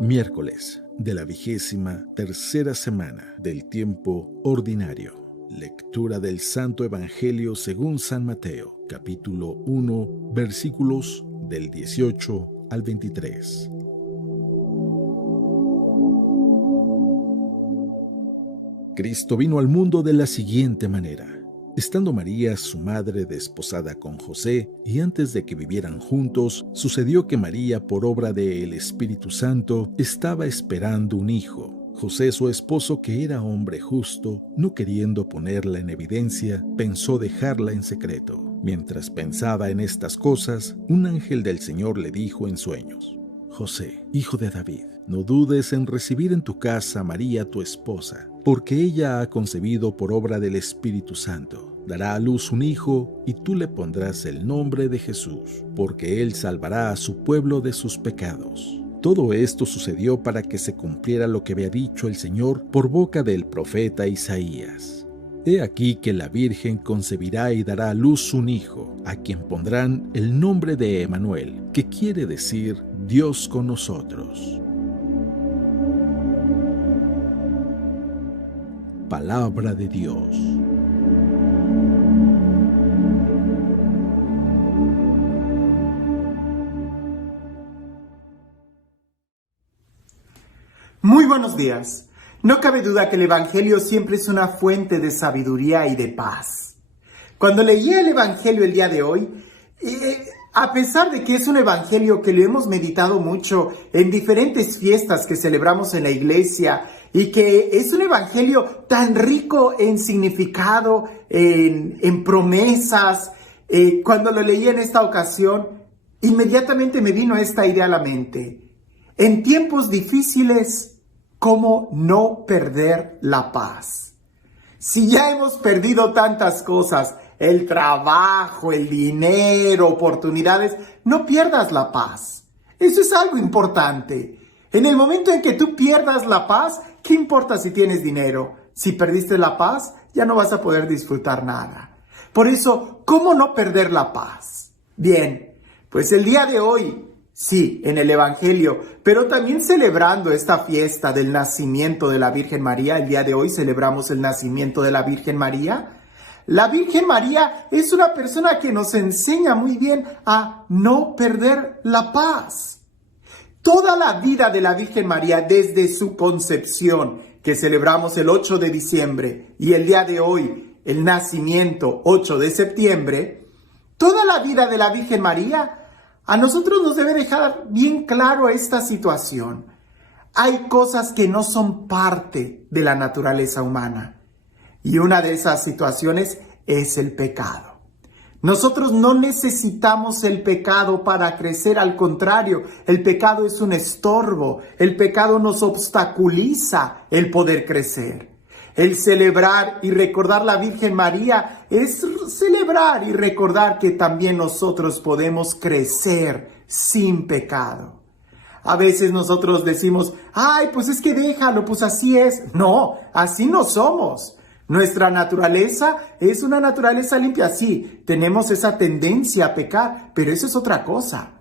Miércoles de la 23ª semana del tiempo ordinario. Lectura del Santo Evangelio según San Mateo, capítulo 1, versículos del 18 al 23. Cristo vino al mundo de la siguiente manera. Estando María, su madre, desposada con José, y antes de que vivieran juntos, sucedió que María, por obra del Espíritu Santo, estaba esperando un hijo. José, su esposo, que era hombre justo, no queriendo ponerla en evidencia, pensó dejarla en secreto. Mientras pensaba en estas cosas, un ángel del Señor le dijo en sueños: José, hijo de David, no dudes en recibir en tu casa a María tu esposa, porque ella ha concebido por obra del Espíritu Santo. Dará a luz un hijo, y tú le pondrás el nombre de Jesús, porque él salvará a su pueblo de sus pecados. Todo esto sucedió para que se cumpliera lo que había dicho el Señor por boca del profeta Isaías. He aquí que la Virgen concebirá y dará a luz un hijo, a quien pondrán el nombre de Emmanuel, que quiere decir Dios con nosotros. Palabra de Dios. Muy buenos días. No cabe duda que el Evangelio siempre es una fuente de sabiduría y de paz. Cuando leí el Evangelio el día de hoy, a pesar de que es un Evangelio que lo hemos meditado mucho en diferentes fiestas que celebramos en la iglesia, y que es un Evangelio tan rico en significado, en promesas, cuando lo leí en esta ocasión, inmediatamente me vino esta idea a la mente. En tiempos difíciles, ¿cómo no perder la paz? Si ya hemos perdido tantas cosas, el trabajo, el dinero, oportunidades, no pierdas la paz. Eso es algo importante. En el momento en que tú pierdas la paz, ¿qué importa si tienes dinero? Si perdiste la paz, ya no vas a poder disfrutar nada. Por eso, ¿cómo no perder la paz? Bien, pues el día de hoy, sí, en el Evangelio, pero también celebrando esta fiesta del nacimiento de la Virgen María, el día de hoy celebramos el nacimiento de la Virgen María. La Virgen María es una persona que nos enseña muy bien a no perder la paz. Toda la vida de la Virgen María, desde su concepción, que celebramos el 8 de diciembre, y el día de hoy, el nacimiento, 8 de septiembre, toda la vida de la Virgen María, a nosotros nos debe dejar bien claro esta situación. Hay cosas que no son parte de la naturaleza humana, y una de esas situaciones es el pecado. Nosotros no necesitamos el pecado para crecer, al contrario, el pecado es un estorbo, el pecado nos obstaculiza el poder crecer. El celebrar y recordar la Virgen María es celebrar y recordar que también nosotros podemos crecer sin pecado. A veces nosotros decimos, ay, pues es que déjalo, pues así es. No, así no somos. Nuestra naturaleza es una naturaleza limpia. Sí, tenemos esa tendencia a pecar, pero eso es otra cosa.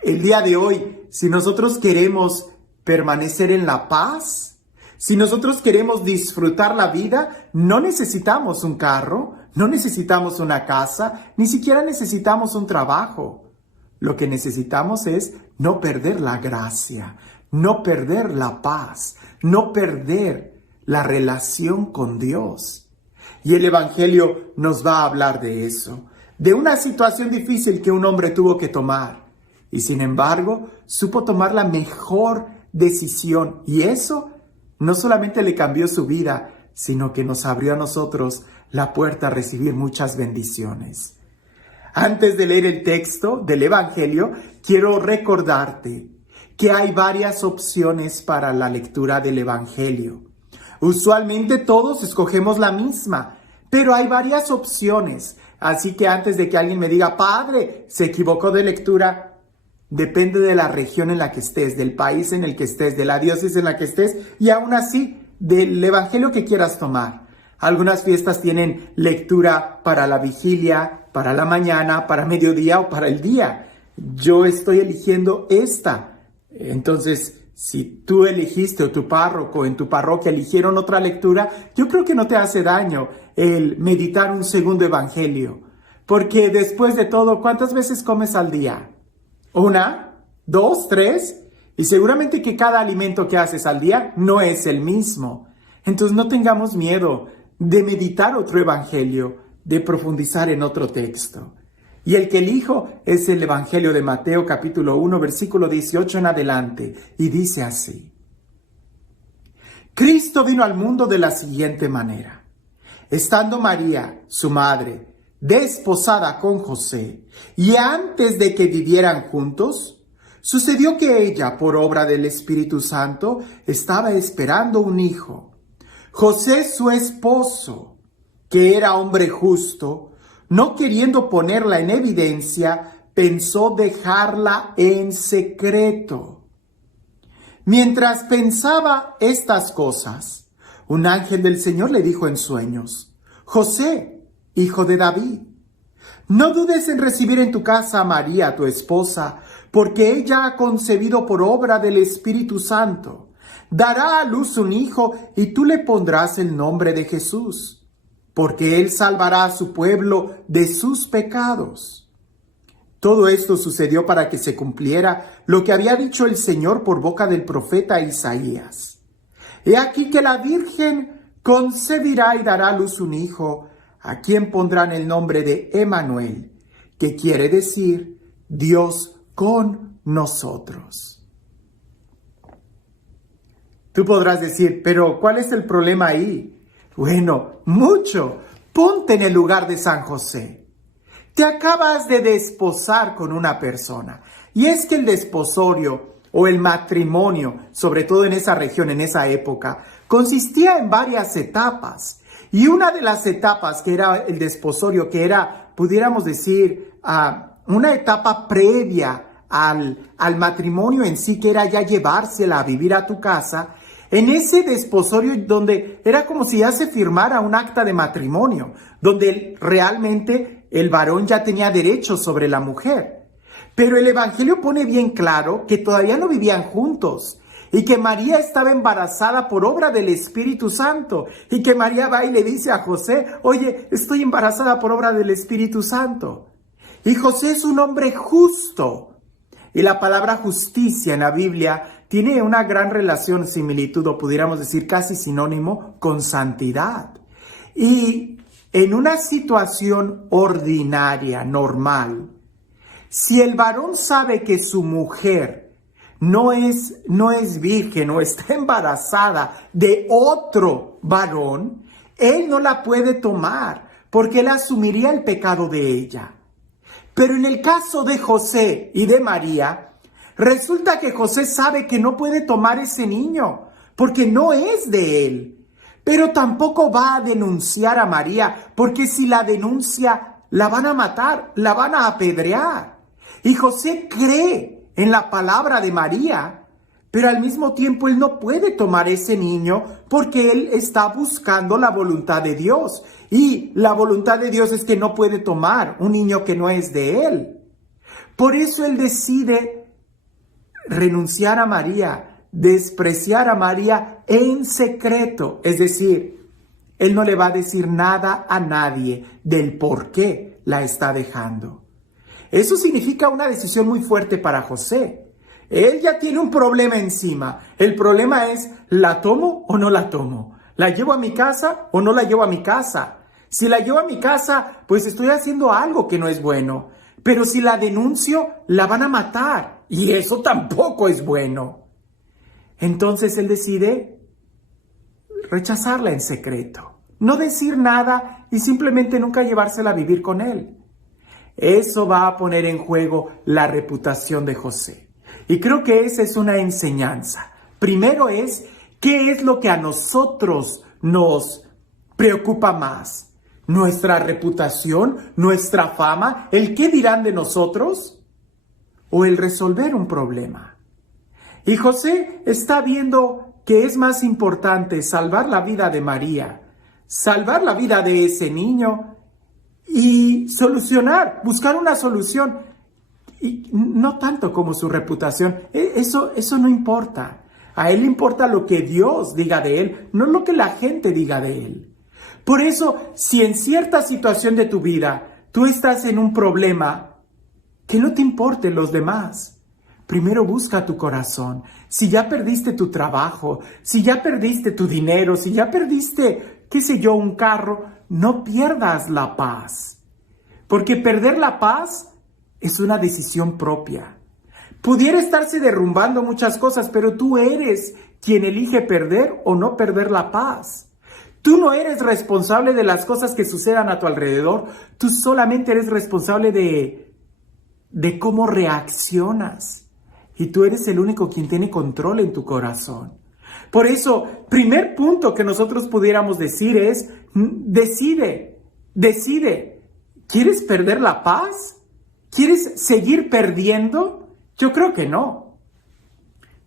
El día de hoy, si nosotros queremos permanecer en la paz, si nosotros queremos disfrutar la vida, no necesitamos un carro, no necesitamos una casa, ni siquiera necesitamos un trabajo. Lo que necesitamos es no perder la gracia, no perder la paz, no perder la relación con Dios. Y el Evangelio nos va a hablar de eso, de una situación difícil que un hombre tuvo que tomar. Y sin embargo, supo tomar la mejor decisión. Y eso no solamente le cambió su vida, sino que nos abrió a nosotros la puerta a recibir muchas bendiciones. Antes de leer el texto del Evangelio, quiero recordarte que hay varias opciones para la lectura del Evangelio. Usualmente todos escogemos la misma, pero hay varias opciones. Así que antes de que alguien me diga, padre, se equivocó de lectura, depende de la región en la que estés, del país en el que estés, de la diócesis en la que estés, y aún así, del Evangelio que quieras tomar. Algunas fiestas tienen lectura para la vigilia, para la mañana, para mediodía o para el día. Yo estoy eligiendo esta. Entonces, Si tú elegiste o tu párroco en tu parroquia eligieron otra lectura, yo creo que no te hace daño el meditar un segundo evangelio. Porque después de todo, ¿cuántas veces comes al día? ¿1, 2, 3? Y seguramente que cada alimento que haces al día no es el mismo. Entonces no tengamos miedo de meditar otro evangelio, de profundizar en otro texto. Y el que elijo es el Evangelio de Mateo capítulo 1, versículo 18 en adelante, y dice así. Cristo vino al mundo de la siguiente manera. Estando María, su madre, desposada con José, y antes de que vivieran juntos, sucedió que ella, por obra del Espíritu Santo, estaba esperando un hijo. José, su esposo, que era hombre justo, no queriendo ponerla en evidencia, pensó dejarla en secreto. Mientras pensaba estas cosas, un ángel del Señor le dijo en sueños, José, hijo de David, no dudes en recibir en tu casa a María, tu esposa, porque ella ha concebido por obra del Espíritu Santo. Dará a luz un hijo y tú le pondrás el nombre de Jesús, porque él salvará a su pueblo de sus pecados. Todo esto sucedió para que se cumpliera lo que había dicho el Señor por boca del profeta Isaías. He aquí que la Virgen concebirá y dará a luz un hijo, a quien pondrán el nombre de Emmanuel, que quiere decir Dios con nosotros. Tú podrás decir, pero ¿cuál es el problema ahí? Bueno, mucho. Ponte en el lugar de San José. Te acabas de desposar con una persona. Y es que el desposorio o el matrimonio, sobre todo en esa región, en esa época, consistía en varias etapas. Y una de las etapas que era el desposorio, que era, pudiéramos decir, una etapa previa al matrimonio en sí, que era ya llevársela a vivir a tu casa. En ese desposorio donde era como si ya se firmara un acta de matrimonio, donde realmente el varón ya tenía derechos sobre la mujer. Pero el Evangelio pone bien claro que todavía no vivían juntos y que María estaba embarazada por obra del Espíritu Santo y que María va y le dice a José, oye, estoy embarazada por obra del Espíritu Santo. Y José es un hombre justo. Y la palabra justicia en la Biblia tiene una gran relación, similitud, o pudiéramos decir casi sinónimo, con santidad. Y en una situación ordinaria, normal, si el varón sabe que su mujer no es virgen o está embarazada de otro varón, él no la puede tomar porque él asumiría el pecado de ella. Pero en el caso de José y de María, resulta que José sabe que no puede tomar ese niño porque no es de él. Pero tampoco va a denunciar a María porque si la denuncia la van a matar, la van a apedrear. Y José cree en la palabra de María, pero al mismo tiempo él no puede tomar ese niño porque él está buscando la voluntad de Dios. Y la voluntad de Dios es que no puede tomar un niño que no es de él. Por eso él decide renunciar a María, despreciar a María en secreto. Es decir, él no le va a decir nada a nadie del por qué la está dejando. Eso significa una decisión muy fuerte para José. Él ya tiene un problema encima. El problema es, ¿la tomo o no la tomo? ¿La llevo a mi casa o no la llevo a mi casa? Si la llevo a mi casa, pues estoy haciendo algo que no es bueno. Pero si la denuncio, la van a matar. Y eso tampoco es bueno. Entonces él decide rechazarla en secreto. No decir nada y simplemente nunca llevársela a vivir con él. Eso va a poner en juego la reputación de José. Y creo que esa es una enseñanza. Primero es, ¿qué es lo que a nosotros nos preocupa más? ¿Nuestra reputación? ¿Nuestra fama? ¿El qué dirán de nosotros? ¿O el resolver un problema? Y José está viendo que es más importante salvar la vida de María, salvar la vida de ese niño y buscar una solución. Y no tanto como su reputación, eso no importa. A él le importa lo que Dios diga de él, no lo que la gente diga de él. Por eso, si en cierta situación de tu vida tú estás en un problema, que no te importen los demás. Primero busca tu corazón. Si ya perdiste tu trabajo, si ya perdiste tu dinero, si ya perdiste, qué sé yo, un carro, no pierdas la paz. Porque perder la paz es una decisión propia. Pudiera estarse derrumbando muchas cosas, pero tú eres quien elige perder o no perder la paz. Tú no eres responsable de las cosas que sucedan a tu alrededor. Tú solamente eres responsable de cómo reaccionas. Y tú eres el único quien tiene control en tu corazón. Por eso, primer punto que nosotros pudiéramos decir es, decide. ¿Quieres perder la paz? ¿Quieres seguir perdiendo? Yo creo que no.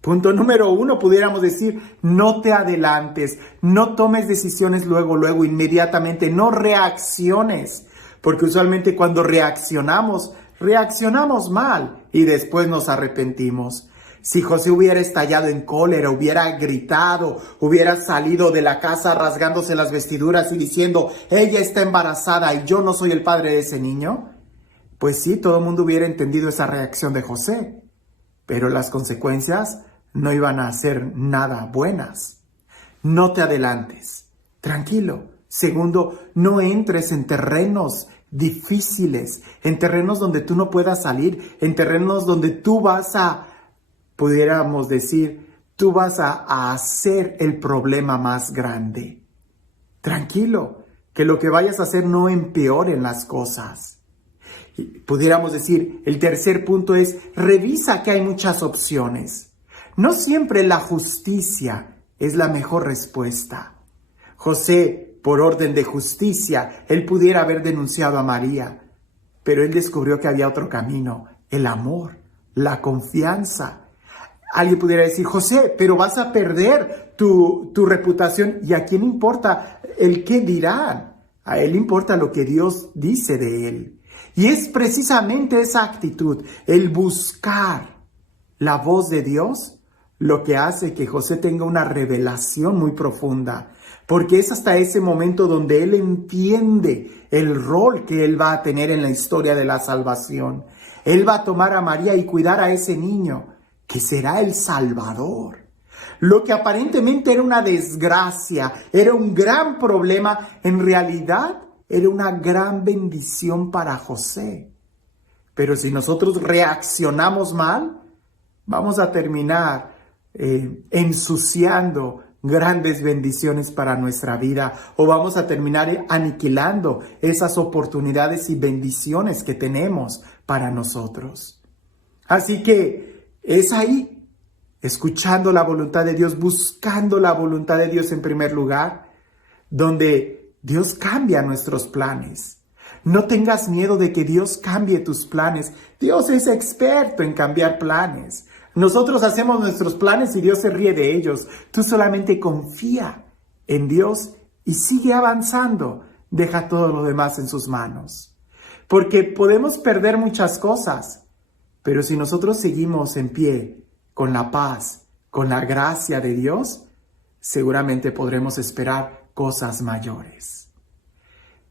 Punto número 1, pudiéramos decir, no te adelantes, no tomes decisiones luego, inmediatamente, no reacciones. Porque usualmente cuando reaccionamos mal y después nos arrepentimos. Si José hubiera estallado en cólera, hubiera gritado, hubiera salido de la casa rasgándose las vestiduras y diciendo, ella está embarazada y yo no soy el padre de ese niño, pues sí, todo el mundo hubiera entendido esa reacción de José. Pero las consecuencias no iban a ser nada buenas. No te adelantes, tranquilo. Segundo, no entres en terrenos difíciles, en terrenos donde tú no puedas salir, en terrenos donde tú vas a, pudiéramos decir, tú vas a hacer el problema más grande. Tranquilo, que lo que vayas a hacer no empeore las cosas. Y pudiéramos decir, el tercer punto es, revisa que hay muchas opciones. No siempre la justicia es la mejor respuesta. José, por orden de justicia, él pudiera haber denunciado a María, pero él descubrió que había otro camino, el amor, la confianza. Alguien pudiera decir, José, pero vas a perder tu reputación. ¿Y a quién importa el qué dirán? A él importa lo que Dios dice de él. Y es precisamente esa actitud, el buscar la voz de Dios, lo que hace que José tenga una revelación muy profunda. Porque es hasta ese momento donde él entiende el rol que él va a tener en la historia de la salvación. Él va a tomar a María y cuidar a ese niño, que será el Salvador. Lo que aparentemente era una desgracia, era un gran problema, en realidad era una gran bendición para José. Pero si nosotros reaccionamos mal, vamos a terminar ensuciando grandes bendiciones para nuestra vida, o vamos a terminar aniquilando esas oportunidades y bendiciones que tenemos para nosotros. Así que es ahí, escuchando la voluntad de Dios, buscando la voluntad de Dios en primer lugar, donde Dios cambia nuestros planes. No tengas miedo de que Dios cambie tus planes. Dios es experto en cambiar planes. Nosotros hacemos nuestros planes y Dios se ríe de ellos. Tú solamente confía en Dios y sigue avanzando. Deja todo lo demás en sus manos. Porque podemos perder muchas cosas, pero si nosotros seguimos en pie, con la paz, con la gracia de Dios, seguramente podremos esperar cosas mayores.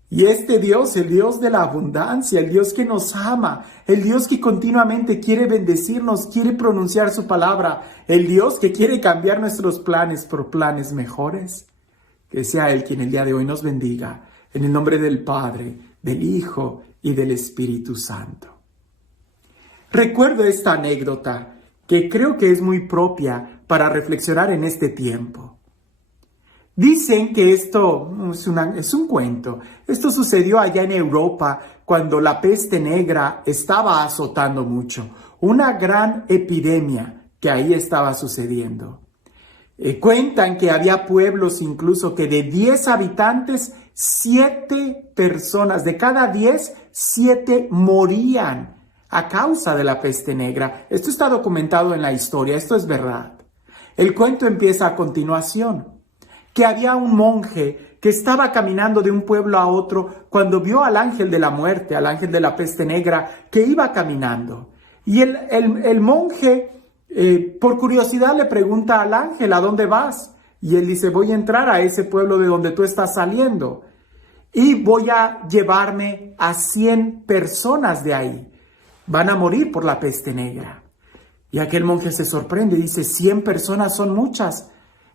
Y este Dios, el Dios de la abundancia, el Dios que nos ama, el Dios que continuamente quiere bendecirnos, quiere pronunciar su palabra, el Dios que quiere cambiar nuestros planes por planes mejores, que sea Él quien el día de hoy nos bendiga, en el nombre del Padre, del Hijo y del Espíritu Santo. Recuerdo esta anécdota que creo que es muy propia para reflexionar en este tiempo. Dicen que esto es un cuento. Esto sucedió allá en Europa cuando la peste negra estaba azotando mucho. Una gran epidemia que ahí estaba sucediendo. Cuentan que había pueblos incluso que de 10 habitantes, 7 personas, de cada 10, 7 morían a causa de la peste negra. Esto está documentado en la historia, esto es verdad. El cuento empieza a continuación. Que había un monje que estaba caminando de un pueblo a otro cuando vio al ángel de la muerte, al ángel de la peste negra, que iba caminando. Y el monje por curiosidad le pregunta al ángel, ¿a dónde vas? Y él dice, voy a entrar a ese pueblo de donde tú estás saliendo y voy a llevarme a 100 personas de ahí. Van a morir por la peste negra. Y aquel monje se sorprende y dice, 100 personas son muchas.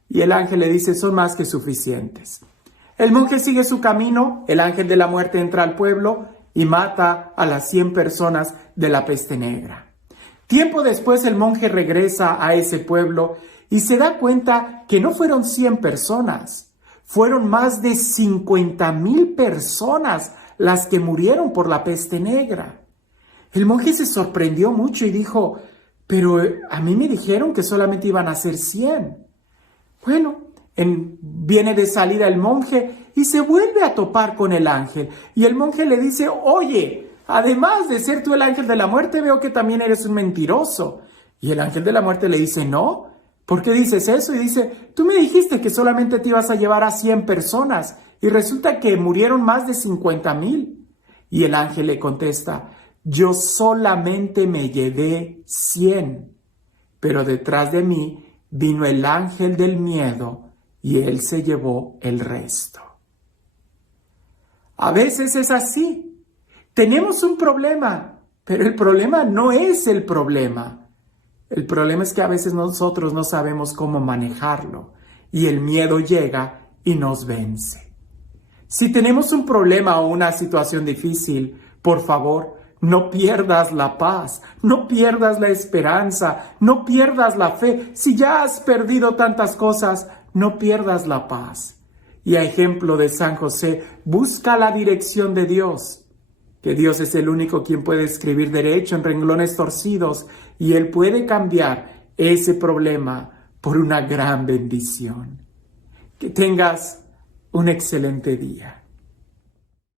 Y el ángel le dice, son más que suficientes. El monje sigue su camino, el ángel de la muerte entra al pueblo y mata a las 100 personas de la peste negra. Tiempo después el monje regresa a ese pueblo y se da cuenta que no fueron 100 personas, fueron más de 50,000 personas las que murieron por la peste negra. El monje se sorprendió mucho y dijo, pero a mí me dijeron que solamente iban a ser 100. Bueno, viene de salida el monje y se vuelve a topar con el ángel. Y el monje le dice, oye, además de ser tú el ángel de la muerte, veo que también eres un mentiroso. Y el ángel de la muerte le dice, no, ¿por qué dices eso? Y dice, tú me dijiste que solamente te ibas a llevar a 100 personas y resulta que murieron más de 50,000. Y el ángel le contesta, yo solamente me llevé 100, pero detrás de mí vino el ángel del miedo y él se llevó el resto. A veces es así. Tenemos un problema, pero el problema no es el problema. El problema es que a veces nosotros no sabemos cómo manejarlo y el miedo llega y nos vence. Si tenemos un problema o una situación difícil, por favor, no pierdas la paz, no pierdas la esperanza, no pierdas la fe. Si ya has perdido tantas cosas, no pierdas la paz. Y a ejemplo de San José, busca la dirección de Dios. Que Dios es el único quien puede escribir derecho en renglones torcidos y Él puede cambiar ese problema por una gran bendición. Que tengas un excelente día.